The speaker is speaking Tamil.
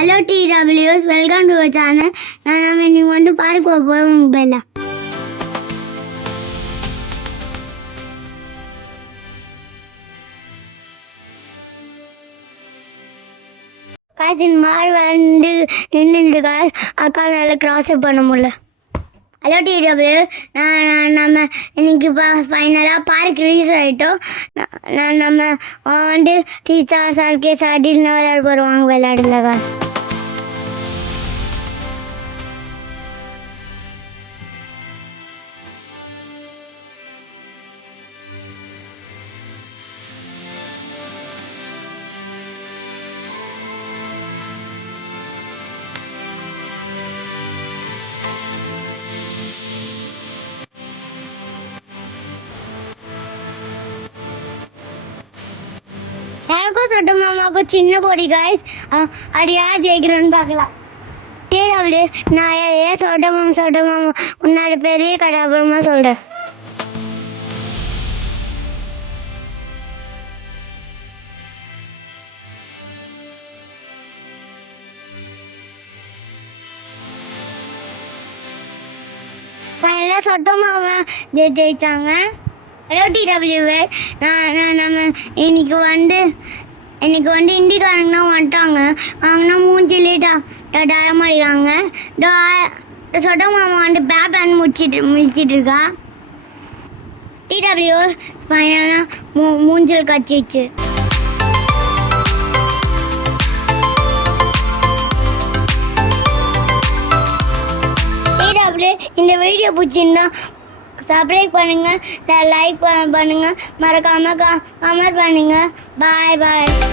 Hello TWs, welcome to our channel. நான் இன்னைக்கு வந்து பார்க்க போகிறோம் மொபைலில். காய்ச்சின் மாடு வந்து நின்றுட்டு அக்கானால கிராஸ் பண்ண முடியல. ஹலோ டிடபிள்யூ, நம்ம இன்னைக்கு ஃபைனலாக பார்க் ரீச் ஆகிட்டோம். நம்ம வந்து டீச்சா சர்க்கேஸ் அப்படின்னு விளையாட போடுவாங்க விளையாடுலக்கா. எனக்கும் சொட்ட மாமாவுக்கும் சின்ன போடி காய்ஸ். அது யார் ஜெயிக்கிறோன்னு பார்க்கலாம். டிடபிள்யூ, நான் ஏன் சொட்ட மாமா முன்னாடி பெரிய கடை அப்புறமா சொல்கிறேன். ஃபைனலாக சொட்ட மாமா ஜெயிச்சாங்க. ஹலோ டிடபிள்யூவே, நம்ம இன்னைக்கு வந்து இண்டிக்காரங்கன்னா வந்துட்டாங்க. அவங்கன்னா மூஞ்சிலே டர மாடிக்கிறாங்க. சொட்ட மாமா வந்து பேன் முடிச்சிட்டு இருக்கா. டிடபிள்யூ ஃபைனலாக மூஞ்சில் கச்சிச்சு. டிடபிள்யூ, இந்த வீடியோ பிடிச்சிருந்தா சப்ஸ்கிரைப் பண்ணுங்கள், லைக் பண்ணுங்கள், மறக்காமல் கமெண்ட் பண்ணுங்கள். பாய்.